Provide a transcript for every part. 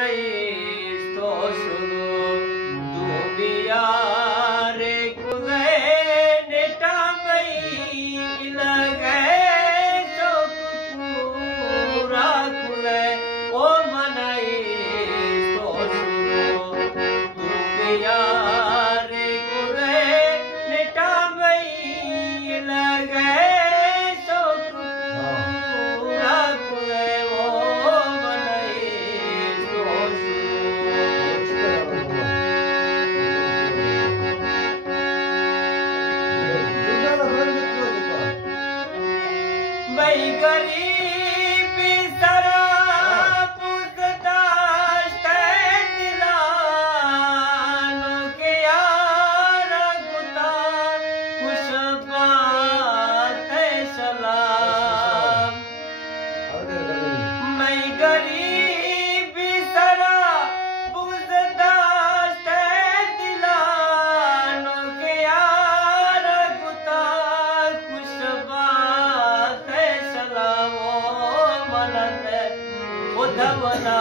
Esto solo dunia re kuze neta mai lage chok pura kule o manai esto solo dunia re kuze neta mai lage chok pura kule o manai मैं गरीब सरा पुछताश दिलानो के यार गुता खुश बात सलाम मैं गरीब सरा पुछताश दिलानो के यार गुता खुश उधवना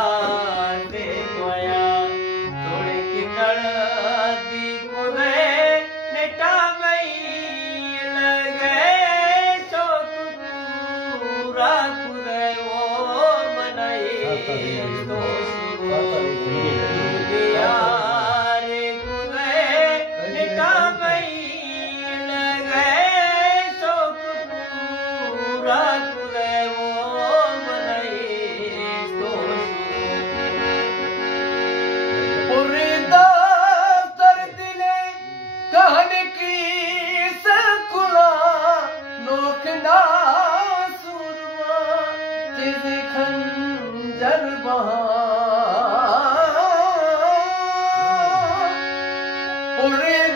दे गोया थोड़े की तड़दी कुरे नेटा मई लगे शोक पूरा कुरे वो मनाई तो यारे कुरे नेटा मई लगे शोक पूरा कुरे वो कहने की सकुला नोखना सुरमा तेरे खंजर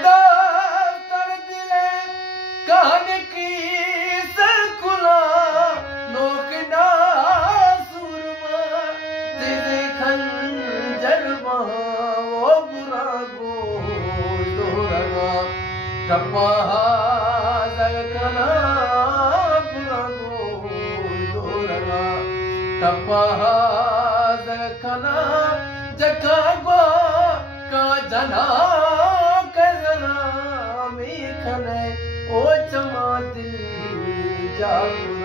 दफ्तर दिले कहने की सकुला नोखना सुरमा तेरे खंजर वो बुरा गो टप्पा जलकना बुरा गोरना टप्पा जलकना जकागो का जना कजना मी खने ओ चमा दिल जागो